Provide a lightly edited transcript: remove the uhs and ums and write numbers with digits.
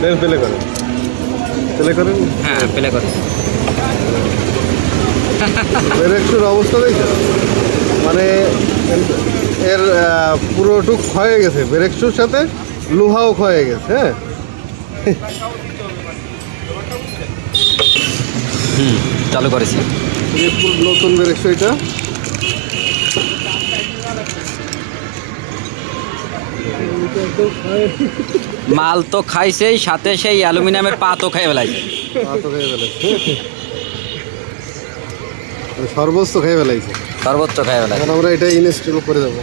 Play করেন, play করেন। হ্যাঁ প্লে করে। ব্রেকশুর অবস্থা দেখছেন, মানে এর পুরোটুক ক্ষয়ে গেছে, ব্রেকশুর সাথে লোহাও ক্ষয়ে গেছে। হ্যাঁ, চালু করেছি। নতুন ব্রেকশু এটা। মাল তো খাইছেই, সাথে সেই অ্যালুমিনিয়ামের পাতও খাই ফেলাইছে। সর্বোচ্চ খেয়ে ফেলাইছে। সর্বোচ্চ খাই ফেলাইছে। এখন আমরা এটা ইনস্টল করে দেবো।